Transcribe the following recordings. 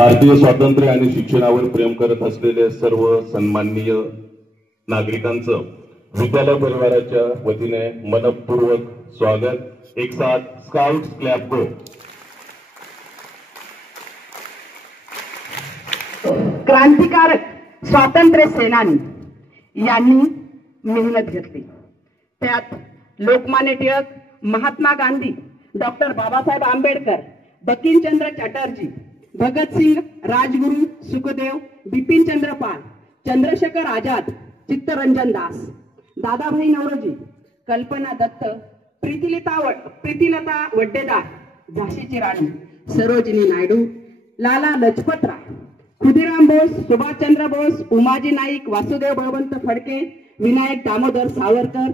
भारतीय स्वातंत्र्य आणि शिक्षणावर प्रेम करत असलेले सर्व सन्माननीय नागरिकांचं विद्यालय परिवाराच्या वतीने मनपूर्वक स्वागत। एक साथ स्काउट्स क्लॅप गो। क्रांतिकारक स्वातंत्र्य सेनानी यांनी मेहनत घेतली, त्यात लोकमान्य टिळक, महात्मा गांधी, डॉक्टर बाबासाहेब आंबेडकर, बंकिमचंद्र चटर्जी, भगतसिंग, राजगुरू, सुखदेव, बिपिनचंद्र पाल, चंद्रशेखर आझाद, चित्तरंजन दास, दादाभाई नौरोजी, कल्पना दत्त, प्रीतिलता वड्डेदार, झाशीची राणी सरोजिनी नायडू, लाला लजपत राय, खुदिराम बोस, सुभाषचंद्र बोस, उमाजी नाईक, वासुदेव बळवंत फडके, विनायक दामोदर सावरकर,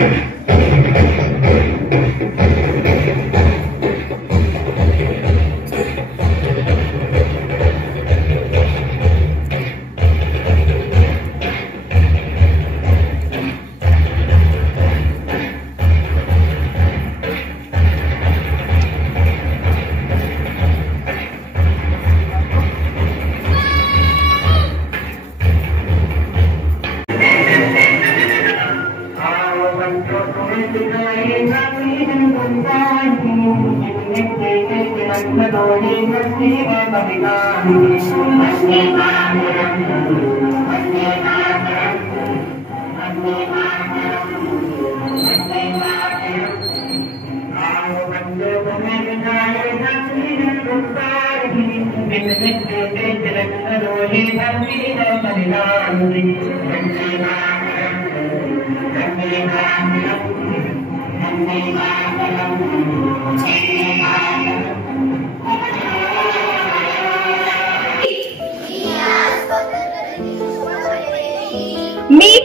मी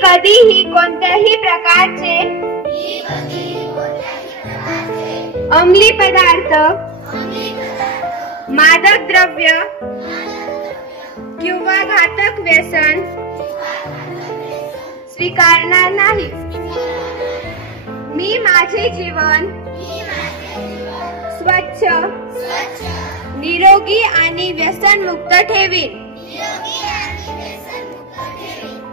कधीही कोणत्याही प्रकारचे अंमली पदार्थ, मादक द्रव्य किंवा घातक व्यसन स्वीकारणार नाही. मी माझे जीवन स्वच्छ, निरोगी आणि व्यसनमुक्त ठेवीन.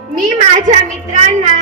मी माझ्या मित्रांना